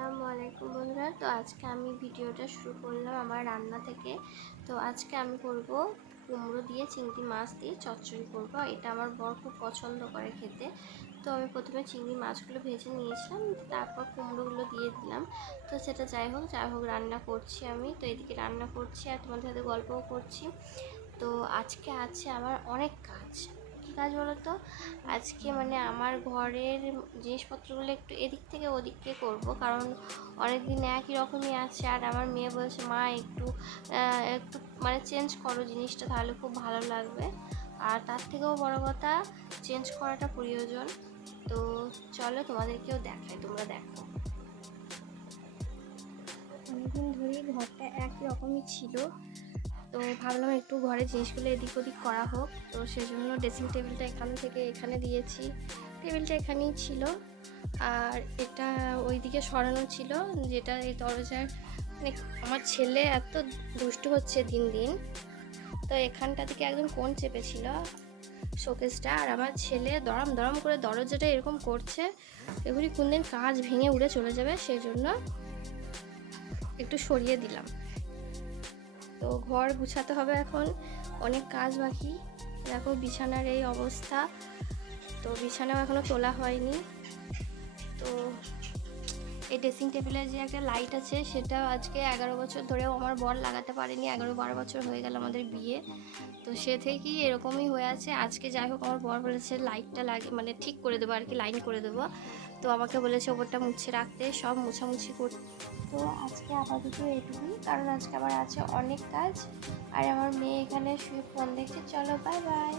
আসসালামু আলাইকুম বন্ধুরা। তো আজকে আমি ভিডিওটা শুরু করলাম আমার রান্না থেকে। তো আজকে আমি করব কুমড়ো দিয়ে চিংড়ি মাছ দিয়ে চচ্চড়ি করব। এটা আমার বর খুব পছন্দ করে খেতে। তো আমি প্রথমে চিংড়ি মাছগুলো ভেজে নিয়েছিলাম, তারপর কুমড়োগুলো দিয়ে দিলাম। তো সেটা যাই হোক রান্না করছি আমি। তো এদিকে রান্না করছি আর তোমাদের সাথে গল্পও করছি। তো আজকে আছে আমার অনেক কাজ। কী কাজ বলো তো? আজকে মানে আমার ঘরের জিনিসপত্রগুলো একটু এদিক থেকে ওদিকে করব, কারণ অনেক দিন একই রকমই আছে। আর আমার মেয়ে বলছে, মা একটু একটু মানে চেঞ্জ করো জিনিসটা, তাহলে খুব ভালো লাগবে। আর তার থেকেও বড় কথা, চেঞ্জ করাটা প্রয়োজন। তো চলো তোমাদেরকেও দেখাই, তোমরা দেখো। অনেকদিন ধরেই ঘরটা একই রকমই ছিল, তো ভাবলাম একটু ঘরের জিনিসগুলো এদিক ওদিক করা হোক। তো সেজন্য ড্রেসিং টেবিলটা এখান থেকে এখানে দিয়েছি, টেবিলটা এখানেই ছিল। আর এটা ওইদিকে সরানো ছিল, যেটা এই দরজার মানে আমার ছেলে এত দুষ্ট হচ্ছে দিন দিন। তো এখানটা থেকে একদম কোণ চেপেছিল শোকেসটা, আর আমার ছেলে দরম দরম করে দরজাটা এরকম করছে, এগুলি কোন দিন কাজ ভেঙে উড়ে চলে যাবে, সেই জন্য একটু সরিয়ে দিলাম। তো ঘর গুছাতে হবে এখন, অনেক কাজ বাকি। দেখো বিছানার এই অবস্থা, তো বিছানাও এখনও তোলা হয়নি। তো এই ড্রেসিং টেবিলের যে একটা লাইট আছে, সেটা আজকে 11 বছর ধরেও আমার বর লাগাতে পারেনি। 11-12 বছর হয়ে গেল আমাদের বিয়ে, তো সে থেকেই এরকমই হয়ে আছে। আজকে যাই হোক আমার বর বলেছে লাইটটা মানে ঠিক করে দেবো আর কি, লাইন করে দেবো। তো আমাকে বলেছে ওপরটা মুছে রাখতে, সব মুছামুছি করতে। তো আজকে আপাতত এটুকুই, কারণ আজকে আবার আছে অনেক কাজ। আর আমার মেয়ে এখানে শুয়ে ফোন দেখছে। চলো, বাই বাই।